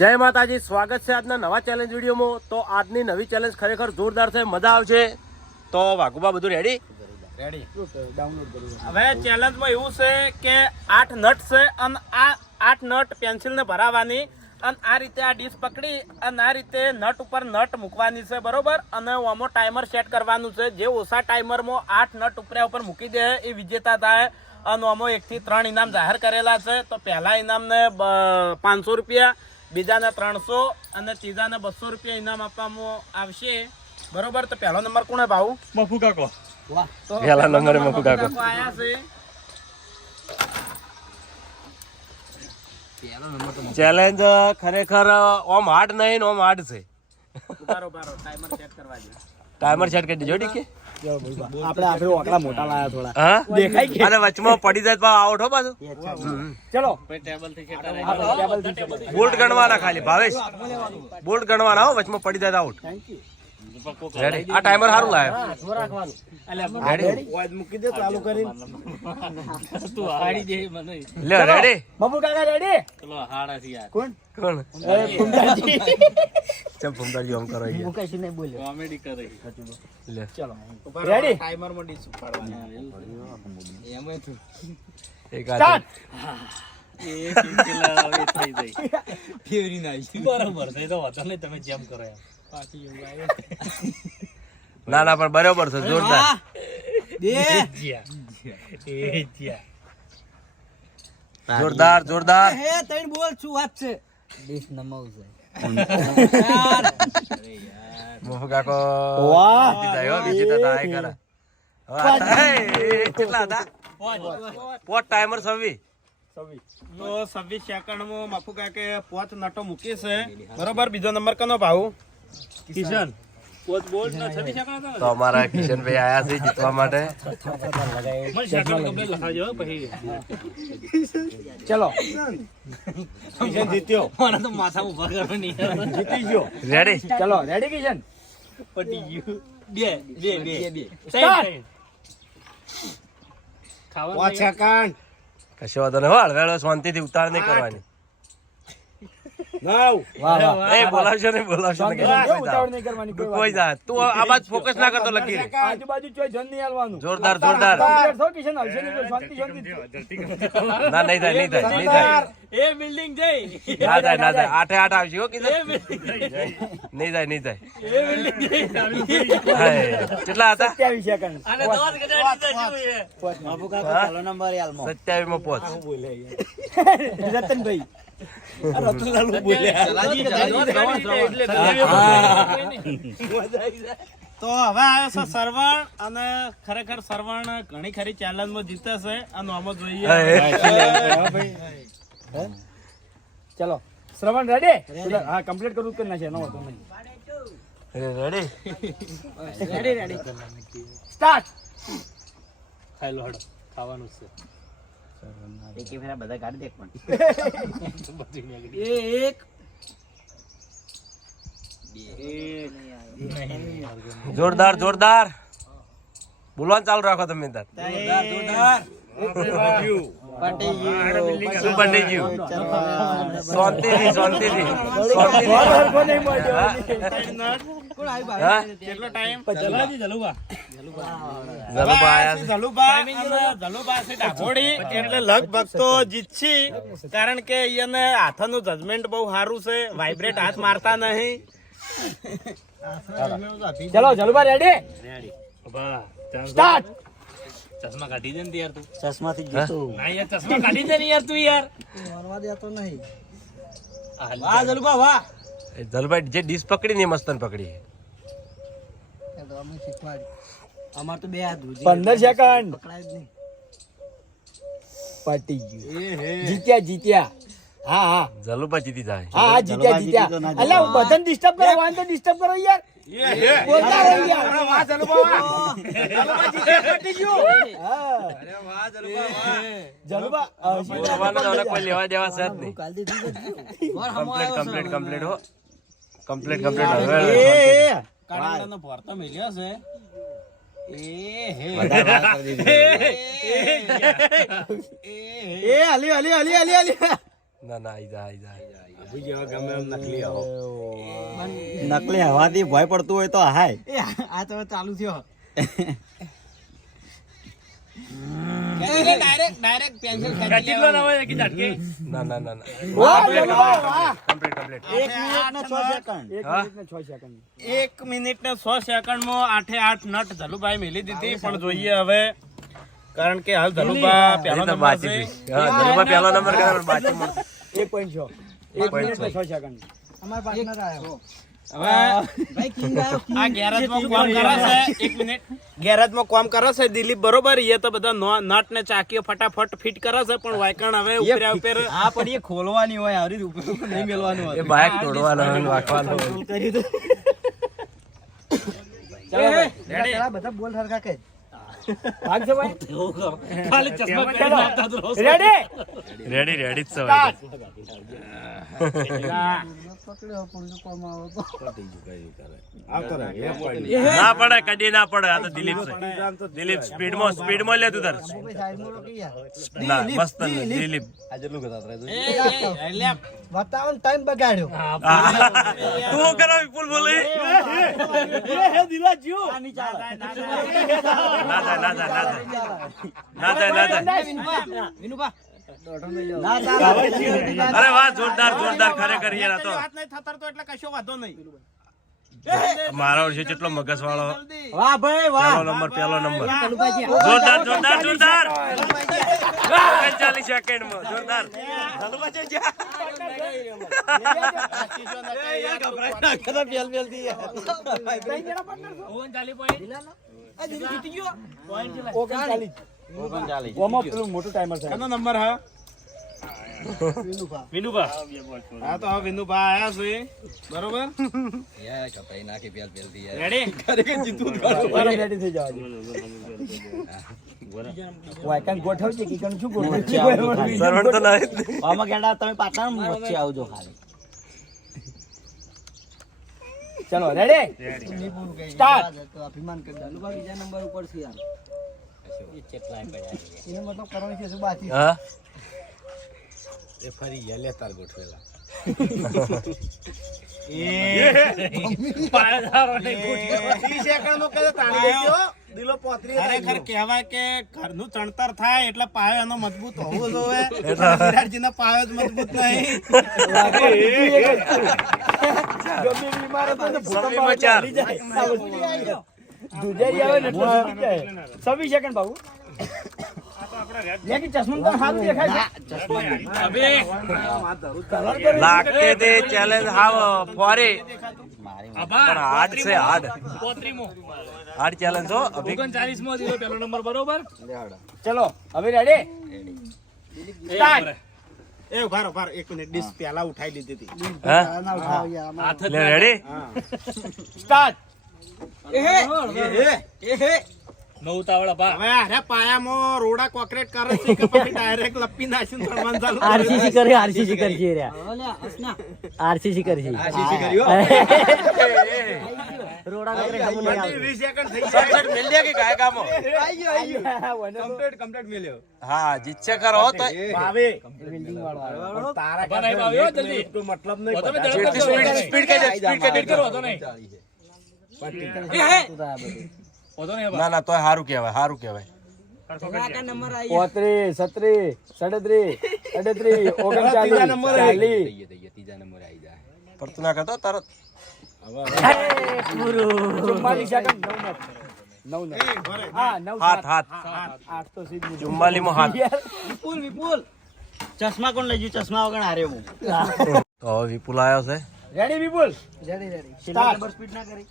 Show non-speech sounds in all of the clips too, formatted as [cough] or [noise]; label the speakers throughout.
Speaker 1: જય માતાજી સ્વાગત છે આજના નવા ચેલેન્જ વિડીયોમાં. તો આજની નવી ચેલેન્જ ખરેખર જોરદાર છે મજા આવશે. તો વાઘુબા બધું રેડી રેડી
Speaker 2: હવે ચેલેન્જમાં એવું છે કે આઠ નટ છે અને આ આઠ નટ પેન્સિલને ભરાવાની અને આ રીતે આ ડીશ પકડી અને આ રીતે નટ ઉપર નટ મૂકવાની છે બરોબર? અને આમાં ટાઈમર સેટ કરવાનું છે. જે ઓછા ટાઈમરમાં આઠ નટ ઉપર્યા ઉપર મૂકી દે એ વિજેતા થાય. અને આમાં એકથી ત્રણ ઇનામ જાહેર કરેલા છે. તો પહેલા ઇનામને પાંચસો રૂપિયા બીજાને ત્રણસો અને ત્રીજાને બસો રૂપિયા ઇનામ આપવામાં આવશે. બરોબર તો પહેલો નંબર કોને ભાવ
Speaker 3: મફુ કાકો.
Speaker 1: પહેલા નંબરે મફુ કાકો.
Speaker 2: આયા છે.
Speaker 1: ચેલેન્જ ખરેખર ઓમ હાર્ડ નહીં ઓમ હાર્ડ છે.
Speaker 2: ઉભારો ઉભારો ટાઈમર સેટ કરવા દે.
Speaker 1: ટાઈમર સેટ કરી દેજો ડીકે.
Speaker 3: આપણે આપણે ઓકળા મોટા લાયા થોડા.
Speaker 1: હા?
Speaker 3: દેખાય કે?
Speaker 1: અરે વચમાં પડી જાય તો આઉટ હો થી
Speaker 3: ચલો
Speaker 1: બોલ્ટ ગણવાના ખાલી ભાવેશ. બોલ્ટ ગણવાના હો વચમાં પડી જાય તો આઉટ રેડી આ ટાઈમર સારું લાવે રેડી
Speaker 3: મૂકી દે ચાલુ કરીને.
Speaker 1: લે રેડી
Speaker 3: બાબુ કાકા રેડી કોણ?
Speaker 1: કોણ?
Speaker 3: એ કુંડાજી
Speaker 1: ચમ ફૂમદાજી આમ કરો યાર.
Speaker 3: કશું નહીં બોલ્યો
Speaker 1: લે.
Speaker 3: ચલો રેડી
Speaker 2: ટાઈમરમાં ડીશ ઉપાડવાની.
Speaker 1: એક
Speaker 3: સ્ટાર્ટ
Speaker 1: હાથે ના ના પણ બરોબર છે જોરદાર. જોરદાર જોરદાર.
Speaker 4: હે તૈણ બોલ છું વાત છે? ડીશ નમાવું છે.
Speaker 1: મોહ કાકો
Speaker 3: વાહ.
Speaker 1: જીતી જાય હો, વિજેતા થાય કરા કેટલા હતા? પોટ ટાઈમર સવી
Speaker 2: તો છવ્વીસ સેકન્ડમાં માફુ કાકે પોચ નટો મૂકી છે. બરોબર બીજો નંબર કનો ભાવ? કિશન.
Speaker 1: તો અમારા કિશનભાઈ આયા છે જીતવા માટે.
Speaker 3: ચલો. કિશન જીત્યો. જીતી ગયો.
Speaker 1: રેડી
Speaker 3: ચલો રેડી કિશન? સ્ટાર્ટ પાંચ સેકન્ડ
Speaker 1: કશો વાંધો નહીં હો હળવેળો શાંતિથી ઉતાર નહીં કરવાની. એ બોલાવશો નહીં બોલાવશો
Speaker 3: ઉતાવળ
Speaker 1: કોઈ
Speaker 3: નહીં કરવાની
Speaker 1: જા.
Speaker 3: કોઈ
Speaker 1: કોઈ જા તું આ બાજુ ફોકસ ના કરતો લકી રે.
Speaker 3: આજુબાજુ ચોય જન નહીં હાલવાનું.
Speaker 1: જોરદાર જોરદાર.
Speaker 3: કિશન હલશે નહીં શાંતિ શાંતિ.
Speaker 1: ના નહીં થાય નહીં થાય નહીં થાય.
Speaker 2: એ બિલ્ડિંગ જઈ.
Speaker 1: ના થાય ના થાય. આઠે આઠ આવશે હો કીધું. નહીં થાય નહીં થાય. હાય. કેટલા હતા?
Speaker 3: સત્યાવીસ સેકન્ડ
Speaker 4: બાબુ કાકા નંબર યાલમાં
Speaker 1: સત્યાવીસમાં પોચ.
Speaker 3: રતનભાઈ.
Speaker 2: તો હવે આવ્યો છે સરવણ અને ખરેખર સરવણ ઘણી ખરી ચેલેન્જમાં જીતે છે અને આમાં જોઈએ.
Speaker 3: ચલો. શ્રવણ રેડી હા કમ્પ્લીટ કરું કે નો વાંધો નહીં.
Speaker 1: રેડી
Speaker 3: સ્ટાર્ટ
Speaker 4: એકી ફેરા બધા કાઢી દેખ પણ. [laughs] એક.
Speaker 1: જોરદાર જોરદાર. બોલવાનું ચાલુ રાખો તમે તાર. શું બની ગયું શાંતિથી શાંતિથી. શાંતિથી
Speaker 3: હરખો નહીં મળ્યો.
Speaker 1: હા.
Speaker 2: કેટલો ટાઈમ?
Speaker 1: જલુભા આયા છે.
Speaker 2: વાઇબ્રેટ હાથ મારતા નહીં. ચલો એટલે રેડી તો જીતશી કાઢી દે ને યાર તું. ચશ્મા થી જીતો ના યાર ચશ્મા
Speaker 3: કાઢી દે ને યાર
Speaker 4: તું યાર. મારવા દેતો નહીં. વાહ જલુબા વાહ.
Speaker 1: એ જલભાઈ જે ડીશ પકડી ને મસ્તન પકડી.
Speaker 4: એ તો અમે શીખવાડી. અમાર તો બે હાથ
Speaker 3: પંદર સેકન્ડ.
Speaker 4: પકડાય જ નહીં.
Speaker 3: પટી ગયું. જીત્યા જીત્યા. હા હા.
Speaker 1: જલુપા જીતી જાય.
Speaker 3: હા હા જીત્યા જીત્યા. અલ્યા હું બધાને ડિસ્ટર્બ કરો વાંધો ડિસ્ટર્બ કરો યાર. બોલતા રહો યાર [laughs] હા. જલુભા અ,
Speaker 1: બોલવાનું તો હવે કોઈ લેવા દેવા છે જ નહીં.
Speaker 4: કાલ દીધી ઘર
Speaker 1: કમ્પ્લીટ કમ્પ્લીટ કમ્પ્લીટ હો. કમ્પ્લીટ
Speaker 3: એ,
Speaker 1: કમ્પ્લીટ
Speaker 3: એ,
Speaker 1: હવે
Speaker 2: કાળાનો ભરતો મેલ્યો છે. એ
Speaker 3: હલી હલી હલી હલી હલી
Speaker 1: ના ના આઈ જા આઈ જા.
Speaker 5: નકલી હવાથી ભય પડતું હોય તો હાય.
Speaker 4: આ તો ચાલુ થયો.
Speaker 5: એક મિનિટ ને સેકન્ડ
Speaker 3: સેકન્ડ
Speaker 2: સો સેકન્ડમાં આઠે આઠ નટ ધલુભાઈ મેલી દીધી પણ જોઈએ હવે. કારણ કે હાલ ધલુભા પહેલો નંબર છે.
Speaker 1: પહેલો નંબર.
Speaker 3: એક પોઈન્ટ છ. એક મિનિટ છ. સેકન્ડ
Speaker 4: અમાર પાર્ટનર આવ્યો.
Speaker 2: હવે
Speaker 4: ભાઈ કિંગ આવ્યો
Speaker 2: આ ગેરેજમાં કામ કરે છે? એક મિનિટ ગેરેજમાં કામ કરે છે? દિલીપ બરોબર એ તો બધા નો- નટ ને ચાકીઓ ફટાફટ ફિટ કરે છે પણ વાયકણ હવે ઉપર્યા ઉપર
Speaker 5: આ એ ખોલવાની હોય આવરી ઉપર નહીં મેલવાનું હોય.
Speaker 1: બાઇક તોડવાનો હોય ને હોય.
Speaker 2: રેડી
Speaker 4: બધા બોલ સરખા કે
Speaker 1: જ ના પડે કદી ના પડે આ તો દિલીપ છે દિલીપ સ્પીડમાં સ્પીડમાં લે તું તાર ના મસ્ત દિલીપ
Speaker 2: એ, એ, એટલે
Speaker 4: બતાવો ટાઈમ બગાડ્યો
Speaker 1: તું કરો વિપુલ બોલે
Speaker 3: હે દિલા જીવ
Speaker 1: ના ના ના ના ના
Speaker 2: વિનુભા.
Speaker 1: અરે વાહ જોરદાર જોરદાર ખરેખર યાર તો.
Speaker 2: વાત નહીં થતા તો એટલે કશો વાંધો નહીં.
Speaker 1: મારો છે કેટલો મગજ વાળો
Speaker 5: વાહ ભાઈ વાહ.
Speaker 1: પહેલો નંબર પહેલો નંબર. જોરદાર જોરદાર જોરદાર. પંચાલીસ સેકન્ડમાં જોરદાર.
Speaker 3: ઓગણચાલીસ.
Speaker 5: ઓગણચાલીસ.
Speaker 3: ઓમાં પેલું મોટું ટાઈમર છે
Speaker 2: કનો નંબર હા? વિનુભા. હા તો હવે વિનુભા આયા છે. બરોબર? રેડી?
Speaker 3: બરાબર. રેડી થઈ જવા દે. ગોઠવજે કે કણ શું ગોઠવજે
Speaker 1: સરવણ તો નહીં.
Speaker 5: આમાં ગેડા તમે વચ્ચે આવજો ખાલી.
Speaker 3: ચલો રેડી? સ્ટાર્ટ
Speaker 4: અભિમાન કરી દાલું બીજા નંબર ઉપર છે યાર. એનો મતલબ કરવાની છે શું બાકી?
Speaker 1: હા?
Speaker 2: ખરેખર કહેવાય કે ઘરનું ચણતર થાય એટલે પાયો એનો મજબૂત હોવો જોઈએ. વિરાટજીનો પાયો જ મજબૂત નહીં.
Speaker 3: ગમે બીમાર હતો ને ભૂકંપ
Speaker 1: સમીમાં
Speaker 3: આવે એટલે
Speaker 1: ચાર.
Speaker 3: હલી જાય. ધુજારી આવે ને એટલે હલી છવ્વીસ સેકન્ડ બાબુ લે કે ચશ્મા તો સારું દેખાય છે
Speaker 1: લાગતે તે ચેલેન્જ હાવ ફોરે. પણ હાર્ડ છે હાર્ડ હાર્ડ ચેલેન્જ હો અભી
Speaker 3: ચલો હવે રેડી સ્ટાર્ટ
Speaker 2: એ ભારો ભારો એક મિનિટ ડીશ પહેલા ઉઠાઈ લીધી હતી.
Speaker 1: હા?
Speaker 4: એ હે. એ આમાં
Speaker 1: લે રેડી
Speaker 3: સ્ટાર્ટ
Speaker 2: હવે અરે પાયામાં રોડા કોન્ક્રીટ કરે છે કે પછી ડાયરેક્ટ લપી નાખીને સન્માન ચાલુ
Speaker 6: આરસીસી કરે આરસીસી કરશે રે. આરસીસી કરશે [laughs] રોડા વગેરે ખબર નહીં આવતું.
Speaker 2: વીસ સેકન્ડ થઈ
Speaker 1: સબસેટ મિલ લે કે કાય કામો?
Speaker 5: કમ્પ્લીટ કમ્પ્લીટ મેલ્યો
Speaker 1: હા જીતશે કરો તો.
Speaker 2: ભાવે.
Speaker 4: બિલ્ડિંગ વાળો આવ્યો.
Speaker 2: તારા કરતા કોઈ મતલબ નહીં
Speaker 1: સ્પીડ સ્પીડ સ્પીડ ના ના તોય સારું કહેવાય સારું કહેવાય.
Speaker 3: પોત્રીસ છત્રીસ સડત્રીસ અડત્રીસ [laughs] ઓગણચાલીસ
Speaker 1: પણ તું ના કરતો તરત.
Speaker 3: તો
Speaker 5: ચશ્મા કોણ લઈ ગયું? ચશ્મા વગર હારે હું.
Speaker 1: તો વિપુલ આવ્યો છે.
Speaker 3: Ready Vipul?
Speaker 4: Ready ready
Speaker 5: speed ના કરી.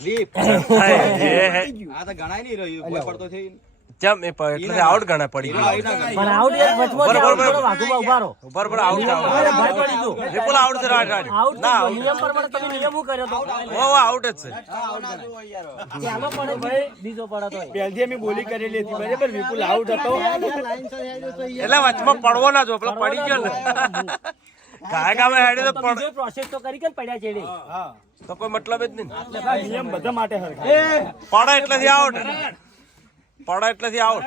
Speaker 5: વિપુલ
Speaker 1: હાય, એ
Speaker 5: તો
Speaker 1: એટલે આઉટ ગણા પડી ગયો.
Speaker 6: પણ આઉટ એક વચમાં
Speaker 1: બરોબર, બરોબર.
Speaker 6: કરો, વાઘુબા ઉભારો
Speaker 1: ઉપર પર આઉટ
Speaker 6: અરે ભાઈ પડી ગયું.
Speaker 1: વિપુલ આઉટ છે રાઈટ ના
Speaker 6: નિયમ પ્રમાણે તમે નિયમ હું કર્યો તો
Speaker 1: ઓ આઉટ જ છે.
Speaker 6: ચાલો પડે ભાઈ બીજો પડે તોય.
Speaker 3: પહેલથી અમે બોલી કરેલી હતી બરાબર? વિપુલ આઉટ હતો.
Speaker 4: લાઈન સર હેડ્યો તો યાર
Speaker 1: એટલે વચમાં પડવો ના જો પેલો પડી ગયો ને. કાય કામે હેડે તો
Speaker 6: તો
Speaker 1: પડ
Speaker 6: પ્રોસેસ તો કરી કે પડ્યા છેડે?
Speaker 1: તો કોઈ મતલબ જ નહીં.
Speaker 3: નિયમ બધા માટે હરખા
Speaker 1: પડે એટલે આઉટ પડે એટલેથી આવો.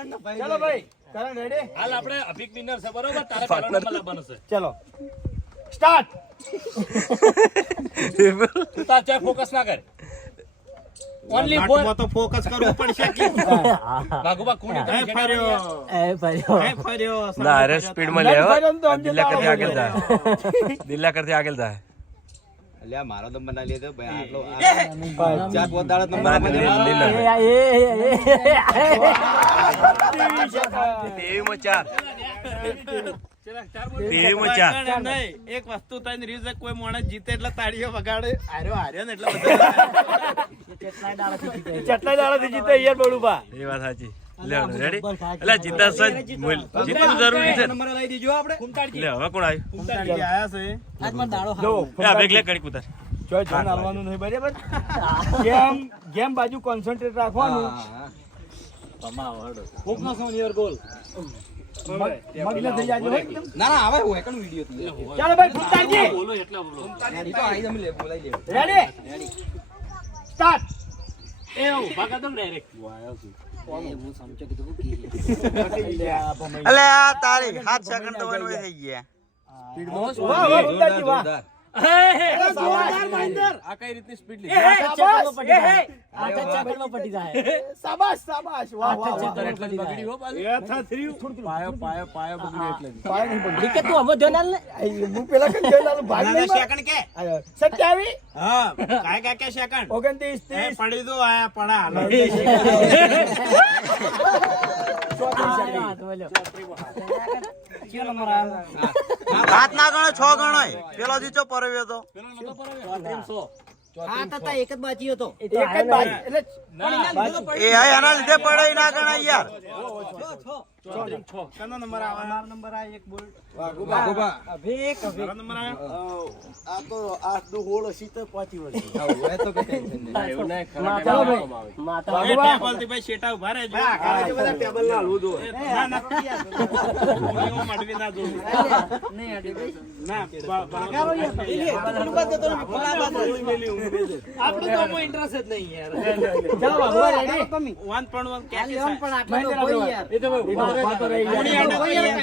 Speaker 3: ચલો ભાઈ કરણ રેડી
Speaker 2: હાલ આપણે અભિક વિનર છે બરોબર? તારે પહેલો નંબર લાવવાનો છે
Speaker 3: ચલો. સ્ટાર્ટ
Speaker 2: તું તાર ચાય ફોકસ ના કર. ઓનલી ફોર તો ફોકસ કરવું પડશે કે ભાગુબા કોની તમે ફર્યો.
Speaker 6: એ ફર્યો.
Speaker 2: એ ફર્યો
Speaker 1: ના રે સ્પીડમાં લે
Speaker 3: નથી ફર્યો ને તો
Speaker 1: હો.
Speaker 3: સમજે
Speaker 1: દિલ્લા કરતી. આગળ જાય દિલ્લા કરતી આગળ જાય
Speaker 7: અલ્યા મારો નંબર ના લીધો ભાઈ આટલો ચાર પાંચ દાડા નંબર
Speaker 1: તેવીમાં ચાર તેવીમાં ચાર
Speaker 2: નહીં એક વસ્તુ તને રીઝ છે, કોઈ માણસ જીતે એટલે તાળીઓ વગાડે હાર્યો હાર્યો ને એટલે
Speaker 3: ચટલા દાડાથી જીતે યાર બળુભા
Speaker 1: એ વાત સાચી લે રેડી એટલે જીતા સજ જીતવું જરૂરી છે
Speaker 7: નંબર લાવી દીજો આપણે
Speaker 1: લે હવે કોણ આવ્યું
Speaker 2: આયા છે
Speaker 4: આજ મારો દાડો
Speaker 3: જો
Speaker 1: બેગ લે કડી કુતર.
Speaker 3: જો જોન આવવાનું નહીં બરાબર? ગેમ ગેમ બાજુ કોન્સન્ટ્રેટ રાખવાનું.
Speaker 2: ફોકસ ઓન યોર ગોલ
Speaker 3: મગ્ન થઈ જાજો
Speaker 7: ના ના આવે હું એકણ વિડિયો
Speaker 3: ચાલો ભાઈ ફૂટાજી
Speaker 2: બોલો એટલે બોલો.
Speaker 7: ઈ તો આઈ તમે લે બોલાઈ લે
Speaker 3: રેડી સ્ટાર્ટ
Speaker 2: એ ઊભા કર ડાયરેક્ટ
Speaker 5: અલે આ તારી હાથ સેકન્ડ તો થઈ ગયા.
Speaker 3: વાહ વાહ ફૂટાજી વાહ. સાબાશ મહેન્દ્ર.
Speaker 7: આ કઈ રીતની સ્પીડ
Speaker 3: હે
Speaker 6: આઠ પટી જાય.
Speaker 3: શાબાશ શાબાશ. વાહ વાહ વાહ.
Speaker 6: આઠ જ સેકન્ડમાં પટી જાય.
Speaker 7: પાયો પાયો પાયો બગડ્યો એટલે
Speaker 3: પાય નહીં પડી.
Speaker 6: ઠીક તું અમે ધ્યાન ને.
Speaker 3: હું પેલા કઈ જોઈ ભાગ નહીં
Speaker 2: સેકન્ડ કે.
Speaker 3: આયો. સત્યાવી
Speaker 2: હા કાય કાય કે સેકન્ડ
Speaker 3: ઓગણત્રીસ
Speaker 2: એ
Speaker 3: ત્રીસ.
Speaker 2: પડી દો આયા પડા. હાલો. [laughs]
Speaker 5: હાથ ના ગણો છ ગણો. પેલો જીચો પરવ્યો તો.
Speaker 4: આ તો એક જ બાજી હતો.
Speaker 3: એક જ બાજુ. એટલે
Speaker 5: એ એના લીધે પડે ના ગણાય યાર.
Speaker 2: કનો નંબર આવે?
Speaker 4: નંબર આ એક બોલ.
Speaker 7: વાઘોબા
Speaker 2: મારો નંબર
Speaker 3: આ તો આઠ દુ હોળ હસી તો પહોંચી વળી.
Speaker 7: હવે તો કઈ ટેન્શન નહીં.
Speaker 6: માતા માતા
Speaker 2: એ ટેબલથી ભાઈ શેટા ઊભા રહેજો.
Speaker 3: આ બધા ટેબલ ના હલવું જો.
Speaker 2: ના. ના હું મડવી ના જોઉં
Speaker 4: નહીં અડે ભાઈ
Speaker 2: ના બા- બા-
Speaker 4: આપણે તો કોઈ ઇન્ટરેસ્ટ જ નહીં યાર.
Speaker 3: રેડી?
Speaker 4: કોઈ
Speaker 3: તો
Speaker 2: તો યાર.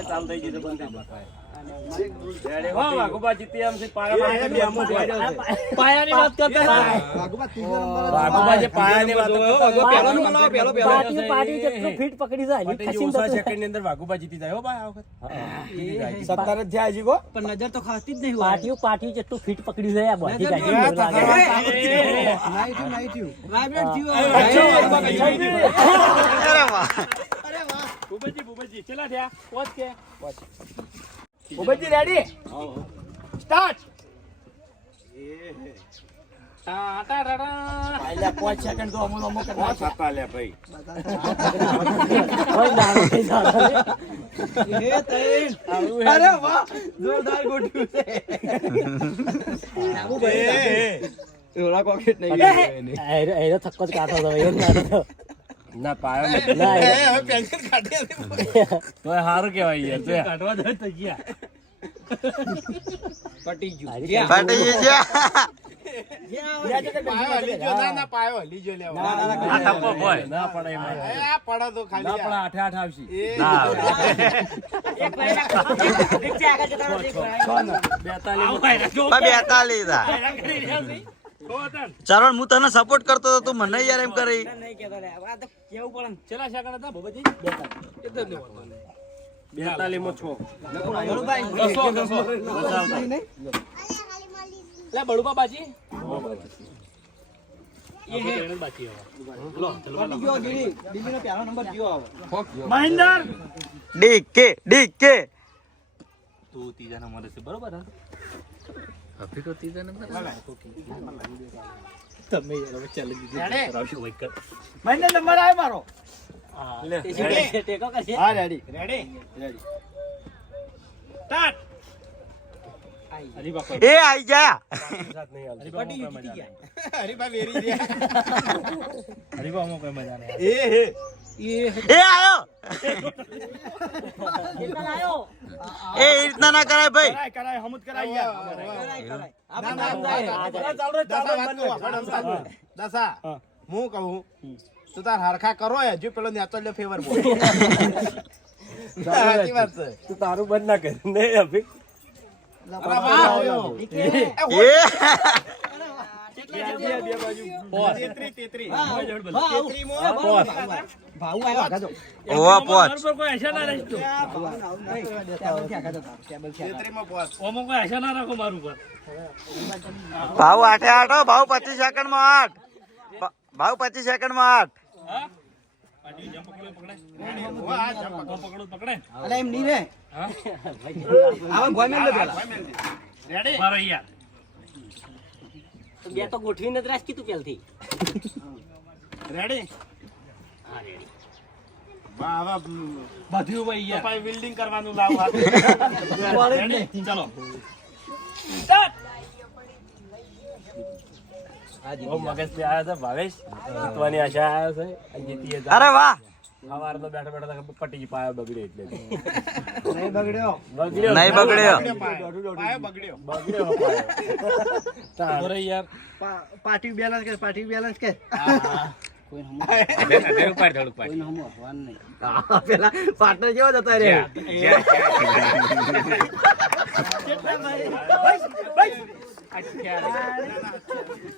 Speaker 3: ચાલી થઈ ગયું. હેલો.
Speaker 6: પાટી પાટી
Speaker 4: નજર તો ખાતી જ નહીં હોય.
Speaker 6: પાટીઓ પાટીઓ જેટલું ફીટ પકડી જાય આ બધી
Speaker 4: નજર
Speaker 6: જાય.
Speaker 4: તો
Speaker 6: લાગે.
Speaker 4: વાઇબ્રેટ થયું
Speaker 5: અરે વાહ.
Speaker 2: ભૂપતજી, ભૂપતજી, ચેલા થયા? પોચ કે?
Speaker 3: ઉભેજી રેડી? સ્ટાર્ટ. પાંચ સેકન્ડ તો અમુક અમુક
Speaker 6: દારૂ
Speaker 3: અરે વાહ જોરદાર ગોઠવ્યું છે
Speaker 7: થોડા કોકેટ નહીં
Speaker 6: થક્કો જ કાઢો હતો. ના,
Speaker 7: પટી ગયું.
Speaker 5: ગયા.
Speaker 2: પાયો હલી ગયો, ના, ના, પાયો હલી ગયો લેવા.
Speaker 3: ના, ના, ના,
Speaker 1: આ ટપ્પો હોય.
Speaker 2: એ આ પડો તો
Speaker 1: ગયા આવે.
Speaker 2: આવું હોય, જો
Speaker 5: બેતાલીસ. ચરણ હું તને સપોર્ટ કરતો હતો તું મને યાર એમ કરી
Speaker 2: ચેલા સેકન્ડ હતા ભૂપતજી? લે, બળુબા બાજી? એ હે. બાકી હવે.
Speaker 3: મહેન્દ્ર
Speaker 5: ડી કે ડી કે
Speaker 3: મહેન્દ્ર નંબર આવે મારો
Speaker 6: ટેકો કરશે.
Speaker 3: હા રેડી
Speaker 2: રેડી? સ્ટાર્ટ.
Speaker 5: એ આઈ ગયા.
Speaker 3: એ
Speaker 5: આયો. એ રીતના ના કરાય ભાઈ.
Speaker 3: કરાય કરાય હમુદ કરાય. યાર
Speaker 2: ના, ના, દસા હું. કહું તું તાર હરખા કરો હજુ પેલો નેચરલ ફેવર બોલ
Speaker 1: તારું બંધ ના કર. નહીં અભિક
Speaker 5: ભાવ આઠે આઠ ભાવ પચીસ સેકન્ડમાં આઠ ભાવ પચીસ સેકન્ડમાં આઠ.
Speaker 1: બે તો ગોઠવીને જ રાખ કીધું પેલથી.
Speaker 2: રેડી
Speaker 8: બધું ભાઈ યાર.
Speaker 2: પછી કરવાનું લાવ [laughs]
Speaker 8: ચલો.
Speaker 1: મગજ આવ્યા છે ભાવેશ? જીતવાની આશા આવ્યો છે. આ જીતીએ
Speaker 5: અરે વાહ!
Speaker 1: સવાર તો બેઠા બેઠા પટી પાયો બગડ્યો એટલે.
Speaker 3: નહીં બગડ્યો.
Speaker 1: બગડ્યો?
Speaker 5: નહીં બગડ્યો.
Speaker 2: પાયો બગડ્યો
Speaker 1: બગડ્યો. પાયો.
Speaker 8: યાર?
Speaker 3: પાર્ટી બેલેન્સ કે પાર્ટી બેલેન્સ કે પેલા પાર્ટનર જેવો જતા રે ના કરો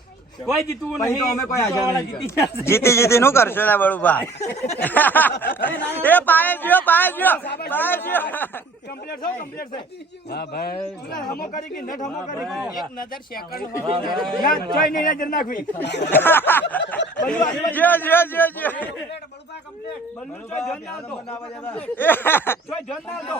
Speaker 3: પછી જીતવું
Speaker 8: નહીં.
Speaker 3: અમે કોઈ આશા નહીં.
Speaker 8: જીતી
Speaker 5: જીતી નું કરશો લા બળુભા? એ પાયે જ્યો પાયે જ્યો પાયે જ્યો
Speaker 3: કમ્પ્લીટ થો કમ્પ્લીટ છે
Speaker 1: હા ભાઈ.
Speaker 3: હમો કરી કે નટ હમો કરી કે.
Speaker 2: એક નજર સેકન્ડ
Speaker 3: ના. ચોય નહીં નજર નાખવી.
Speaker 5: જ્યો જ્યો જ્યો જ્યો.
Speaker 3: બધું ચોય જોન ના આવતો ચોય જોન ના આવતો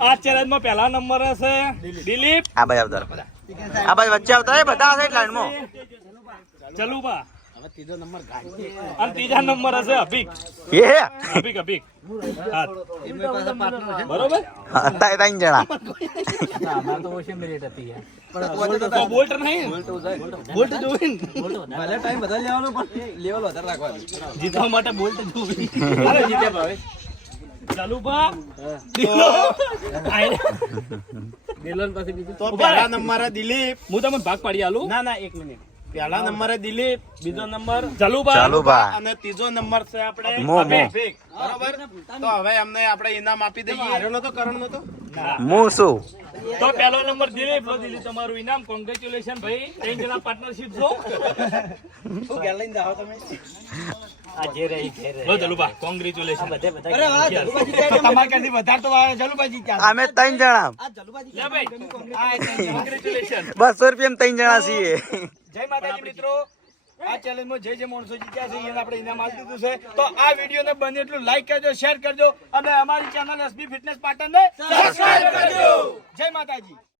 Speaker 8: આ ચેલેન્જ પહેલા નંબર હશે દિલીપ
Speaker 5: આ બાજુ આવતા. આ બાજુ વચ્ચે આવતા. રહો, એ બધા લાઈનમાં
Speaker 8: ચલુબા અને ત્રીજા નંબર હશે અભિક.
Speaker 5: એ
Speaker 8: અભિક અભિક. બરોબર?
Speaker 5: હતા ત્રણ જણા.
Speaker 8: તો બોલ્ટ નહીં.
Speaker 3: Bolt join. ભલે ટાઈમ બધા લેવાનો પણ લેવલ વધારે રાખવાનું.
Speaker 8: જીતવા માટે બોલ્ટ જોવી. અરે જીતે ભાવે. ચલુબા
Speaker 1: દિલોન પાસે બીજું.
Speaker 2: તો પહેલા નંબરે દિલીપ.
Speaker 8: હું તમને ભાગ પાડી આલું?
Speaker 2: ના ના એક મિનિટ. પહેલા નંબરે દિલીપ બીજો નંબર
Speaker 5: જલુભા
Speaker 2: અને ત્રીજો નંબર છે આપણે. બરોબર? તો હવે અમને આપણે ઇનામ આપી દઈએ. હાર્યો નતો કરણ નતો
Speaker 5: હું શું
Speaker 8: તો પહેલો નંબર દિલીપ લો દિલીપ તમારું ઇનામ. કોંગ્રેચ્યુલેશન ભાઈ. ત્રણ જણા પાર્ટનરશિપ છો.
Speaker 3: શું ઘેર લઈને જાઓ તમે?
Speaker 1: આ રહી
Speaker 8: લો ચલુબા કોંગ્રેચ્યુલેશન
Speaker 1: બધે બધા
Speaker 3: અરે વાહ જલુબાજી ક્યાં તમારા ક્યાંથી વધારે તો આવે જલુબાજી
Speaker 5: અમે ત્રણ જણા.
Speaker 3: આ જલુબાજી
Speaker 8: લે ભાઈ. કોંગ્રેચ્યુલેશન
Speaker 5: બસો રૂપિયા ત્રણ જણા છીએ.
Speaker 3: જય માતાજી મિત્રો. આ ચેલેન્જમાં જે જે માણસો જીત્યા છે એને આપણે ઇનામ આપી દીધું છે. તો આ વિડીયોને બને એટલું લાઈક કરજો શેર કરજો અને અમારી ચેનલ એસબી ફિટનેસ પાટણને સબસ્ક્રાઇબ કરજો. જય માતાજી.